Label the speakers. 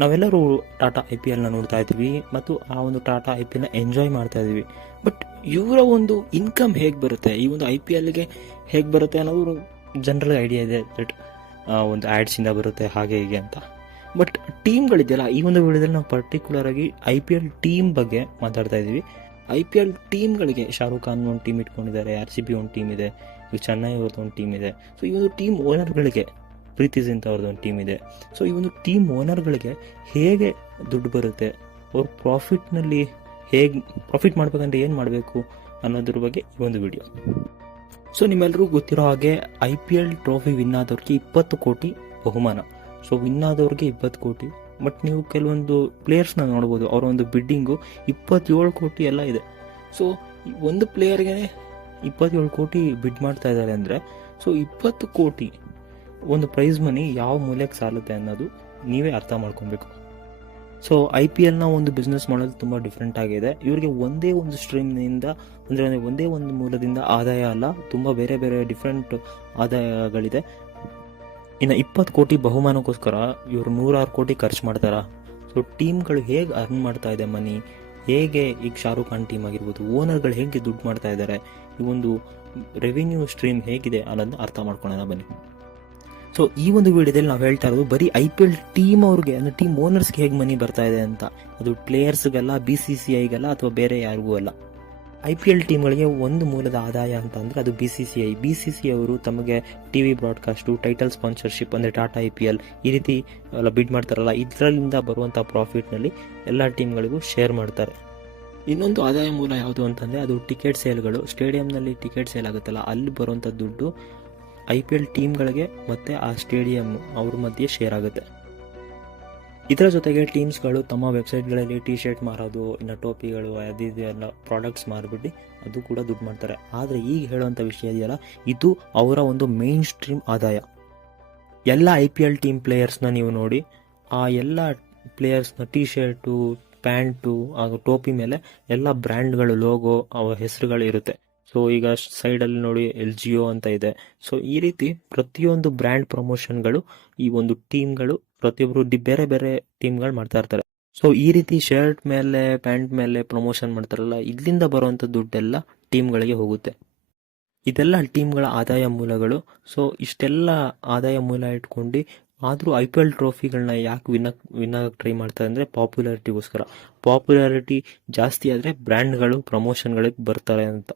Speaker 1: ನಾವೆಲ್ಲರೂ Tata I P ಎಲ್ನ ನೋಡ್ತಾ ಇದ್ದೀವಿ ಮತ್ತು ಆ ಒಂದು ಟಾಟಾ ಐ ಪಿ ಎಲ್ನ ಎಂಜಾಯ್ ಮಾಡ್ತಾ ಇದ್ದೀವಿ. ಬಟ್ ಇವರ ಒಂದು ಇನ್ಕಮ್ ಹೇಗೆ ಬರುತ್ತೆ? ಈ ಒಂದು ಐ ಪಿ ಎಲ್ಗೆ ಹೇಗೆ ಬರುತ್ತೆ ಅನ್ನೋದು ಜನರಲ್ ಐಡಿಯಾ ಇದೆ. ದಟ್ ಒಂದು ಆ್ಯಡ್ಸಿಂದ ಬರುತ್ತೆ, ಹಾಗೆ ಹೀಗೆ ಅಂತ. ಬಟ್ ಟೀಮ್ಗಳಿದೆಯಲ್ಲ ಈ ಒಂದು ವಿಡಿಯೋದಲ್ಲಿ ನಾವು ಪರ್ಟಿಕ್ಯುಲರ್ ಆಗಿ ಐ ಪಿ ಎಲ್ ಟೀಮ್ ಬಗ್ಗೆ ಮಾತಾಡ್ತಾ ಇದ್ದೀವಿ. ಐ ಪಿ ಎಲ್ ಟೀಮ್ಗಳಿಗೆ ಶಾರುಖ್ ಖಾನ್ ಒಂದು ಟೀಮ್ ಇಟ್ಕೊಂಡಿದ್ದಾರೆ, ಆರ್ ಸಿ ಬಿ ಒಂದು ಟೀಮ್ ಇದೆ ಈಗ ಚೆನ್ನೈ ಅವ್ರದ್ದು ಒಂದು ಟೀಮ್ ಇದೆ. ಸೊ ಈ ಒಂದು ಟೀಮ್ ಓನರ್ಗಳಿಗೆ ಪ್ರೀತಿ ಜಿಂತ ಅವ್ರದ್ದು ಒಂದು ಟೀಮ್ ಇದೆ. ಸೊ ಈ ಒಂದು ಟೀಮ್ ಓನರ್ಗಳಿಗೆ ಹೇಗೆ ದುಡ್ಡು ಬರುತ್ತೆ? ಅವ್ರ ಪ್ರಾಫಿಟ್ನಲ್ಲಿ ಹೇಗೆ ಪ್ರಾಫಿಟ್ ಮಾಡ್ಬೇಕಂದ್ರೆ ಏನು ಮಾಡಬೇಕು ಅನ್ನೋದ್ರ ಬಗ್ಗೆ ಈ ಒಂದು ವಿಡಿಯೋ ಸೊ ನಿಮ್ಮೆಲ್ಲರಿಗೂ ಗೊತ್ತಿರೋ ಹಾಗೆ I P L trophy win ಆದವ್ರಿಗೆ ಇಪ್ಪತ್ತು ಕೋಟಿ ಬಹುಮಾನ. ಸೊ ವಿನ್ ಆದವ್ರಿಗೆ ಇಪ್ಪತ್ತು ಕೋಟಿ. ಬಟ್ ನೀವು ಕೆಲವೊಂದು ಪ್ಲೇಯರ್ಸ್ನ ನೋಡ್ಬೋದು. ಅವರ ಒಂದು ಬಿಡ್ಡಿಂಗು ಇಪ್ಪತ್ತೇಳು ಕೋಟಿ ಎಲ್ಲ ಇದೆ. ಸೊ ಒಂದು ಪ್ಲೇಯರ್ಗೆ ಇಪ್ಪತ್ತೇಳು ಕೋಟಿ ಬಿಡ್ ಮಾಡ್ತಾ ಇದ್ದಾರೆ ಅಂದರೆ ಸೊ ಇಪ್ಪತ್ತು ಕೋಟಿ ಒಂದು ಪ್ರೈಸ್ ಮನಿ ಯಾವ ಮೌಲ್ಯಕ್ಕೆ ಸಾಲುತ್ತೆ ಅನ್ನೋದು ನೀವೇ ಅರ್ಥ ಮಾಡ್ಕೊಬೇಕು. ಸೊ ಐ ಪಿ ಎಲ್ನ ಒಂದು ಬಿಸ್ನೆಸ್ ಮಾಡೋದು ತುಂಬ ಡಿಫ್ರೆಂಟ್ ಆಗಿದೆ. ಇವರಿಗೆ ಒಂದೇ ಒಂದು ಸ್ಟ್ರೀಮ್ನಿಂದ ಅಂದರೆ ಒಂದೇ ಒಂದು ಮೂಲದಿಂದ ಆದಾಯ ಅಲ್ಲ, ತುಂಬ ಬೇರೆ ಬೇರೆ ಡಿಫ್ರೆಂಟ್ ಆದಾಯಗಳಿದೆ. ಇನ್ನು ಇಪ್ಪತ್ತು ಕೋಟಿ ಬಹುಮಾನಕ್ಕೋಸ್ಕರ ಇವರು ನೂರಾರು ಕೋಟಿ ಖರ್ಚು ಮಾಡ್ತಾರ? ಸೊ ಟೀಮ್ಗಳು ಹೇಗೆ ಅರ್ನ್ ಮಾಡ್ತಾ ಇದೆ ಮನಿ ಹೇಗೆ ಈಗ ಶಾರುಖ್ ಖಾನ್ ಟೀಮ್ ಆಗಿರ್ಬೋದು ಓನರ್ಗಳು ಹೇಗೆ ದುಡ್ಡು ಮಾಡ್ತಾ ಇದ್ದಾರೆ? ಈ ಒಂದು ರೆವಿನ್ಯೂ ಸ್ಟ್ರೀಮ್ ಹೇಗಿದೆ ಅನ್ನೋದನ್ನ ಅರ್ಥ ಮಾಡ್ಕೊಳ್ಳೋಣ ಬನ್ನಿ. ಸೊ ಈ ಒಂದು ವಿಡಿಯೋದಲ್ಲಿ ನಾವು ಹೇಳ್ತಾ ಇರೋದು ಬರೀ ಐ ಪಿ ಎಲ್ ಟೀಮ್ ಅವ್ರಿಗೆ, ಅಂದರೆ ಟೀಮ್ ಓನರ್ಸ್ಗೆ ಹೇಗೆ ಮನಿ ಬರ್ತಾ ಇದೆ ಅಂತ. ಅದು ಪ್ಲೇಯರ್ಸ್ಗೆಲ್ಲ ಬಿ ಸಿ ಸಿ ಐಗೆಲ್ಲ ಅಥವಾ ಬೇರೆ ಯಾರಿಗೂ ಅಲ್ಲ. ಐ ಪಿ ಎಲ್ ಟೀಮ್ಗಳಿಗೆ ಒಂದು ಮೂಲದ ಆದಾಯ ಅಂತ ಅಂದರೆ ಅದು B C C I B C C ಅವರು ತಮಗೆ T V broadcast title sponsorship ಅಂದರೆ ಟಾಟಾ ಐ ಪಿ ಎಲ್ ಈ ರೀತಿ ಎಲ್ಲ ಬಿಡ್ ಮಾಡ್ತಾರಲ್ಲ ಇದರಿಂದ ಬರುವಂಥ ಪ್ರಾಫಿಟ್ನಲ್ಲಿ ಎಲ್ಲ ಟೀಮ್ಗಳಿಗೂ ಶೇರ್ ಮಾಡ್ತಾರೆ. ಇನ್ನೊಂದು ಆದಾಯ ಮೂಲ ಯಾವುದು ಅಂತಂದರೆ ಅದು ಟಿಕೆಟ್ ಸೇಲ್ಗಳು ಸ್ಟೇಡಿಯಂನಲ್ಲಿ ಟಿಕೆಟ್ ಸೇಲ್ ಆಗುತ್ತಲ್ಲ, ಅಲ್ಲಿ ಬರುವಂಥ ದುಡ್ಡು ಐ ಪಿ ಎಲ್ ಟೀಮ್ಗಳಿಗೆ ಮತ್ತು ಆ ಸ್ಟೇಡಿಯಂ ಅವ್ರ ಮಧ್ಯೆ ಶೇರ್ ಆಗುತ್ತೆ. ಇದರ ಜೊತೆಗೆ ಟೀಮ್ಸ್ಗಳು ತಮ್ಮ ವೆಬ್ಸೈಟ್ಗಳಲ್ಲಿ ಟಿ ಶರ್ಟ್ ಮಾರೋದು, ಇನ್ನು ಟೋಪಿಗಳು ಅದು ಇದು ಎಲ್ಲ ಪ್ರಾಡಕ್ಟ್ಸ್ ಮಾರಿಬಿಟ್ಟು ಅದು ಕೂಡ ದುಡ್ಡು ಮಾಡ್ತಾರೆ. ಆದರೆ ಈಗ ಹೇಳುವಂಥ ವಿಷಯ ಇದೆಯಲ್ಲ, ಇದು ಅವರ ಒಂದು ಮೇನ್ ಸ್ಟ್ರೀಮ್ ಆದಾಯ. ಎಲ್ಲ ಐ ಪಿ ಎಲ್ ಟೀಮ್ ಪ್ಲೇಯರ್ಸ್ನ ನೀವು ನೋಡಿ, ಆ ಎಲ್ಲ ಪ್ಲೇಯರ್ಸ್ನ ಟಿ ಶರ್ಟು ಪ್ಯಾಂಟು ಹಾಗೂ ಟೋಪಿ ಮೇಲೆ ಎಲ್ಲ ಬ್ರ್ಯಾಂಡ್ಗಳು ಲೋಗೋ ಅವ ಹೆಸರುಗಳು ಇರುತ್ತೆ. ಸೊ ಈಗ ಸೈಡಲ್ಲಿ ನೋಡಿ ಎಲ್ ಜಿ ಒ ಅಂತ ಇದೆ. ಸೊ ಈ ರೀತಿ ಪ್ರತಿಯೊಂದು ಬ್ರ್ಯಾಂಡ್ ಪ್ರಮೋಷನ್ಗಳು, ಈ ಒಂದು ಟೀಮ್ಗಳು ಪ್ರತಿಯೊಬ್ಬರು ಬೇರೆ ಬೇರೆ ಟೀಮ್ಗಳು ಮಾಡ್ತಾ ಇರ್ತಾರೆ. ಸೊ ಈ ರೀತಿ ಶರ್ಟ್ ಮೇಲೆ, ಪ್ಯಾಂಟ್ ಮೇಲೆ ಪ್ರಮೋಷನ್ ಮಾಡ್ತಾರಲ್ಲ, ಇಲ್ಲಿಂದ ಬರುವಂಥ ದುಡ್ಡೆಲ್ಲ ಟೀಮ್ಗಳಿಗೆ ಹೋಗುತ್ತೆ. ಇದೆಲ್ಲ ಟೀಮ್ಗಳ ಆದಾಯ ಮೂಲಗಳು. ಸೊ ಇಷ್ಟೆಲ್ಲ ಆದಾಯ ಮೂಲ ಇಟ್ಕೊಂಡು, ಆದರೂ ಐ ಪಿ ಎಲ್ ಟ್ರೋಫಿಗಳನ್ನ ಯಾಕೆ ವಿನ್ ವಿನ್ ಆಗಕ್ಕೆ ಟ್ರೈ ಮಾಡ್ತಾರೆ ಅಂದರೆ ಪಾಪ್ಯುಲಾರಿಟಿಗೋಸ್ಕರ. ಪಾಪ್ಯುಲಾರಿಟಿ ಜಾಸ್ತಿ ಆದರೆ ಬ್ರ್ಯಾಂಡ್ಗಳು ಪ್ರಮೋಷನ್ಗಳಿಗೆ ಬರ್ತಾರೆ ಅಂತ.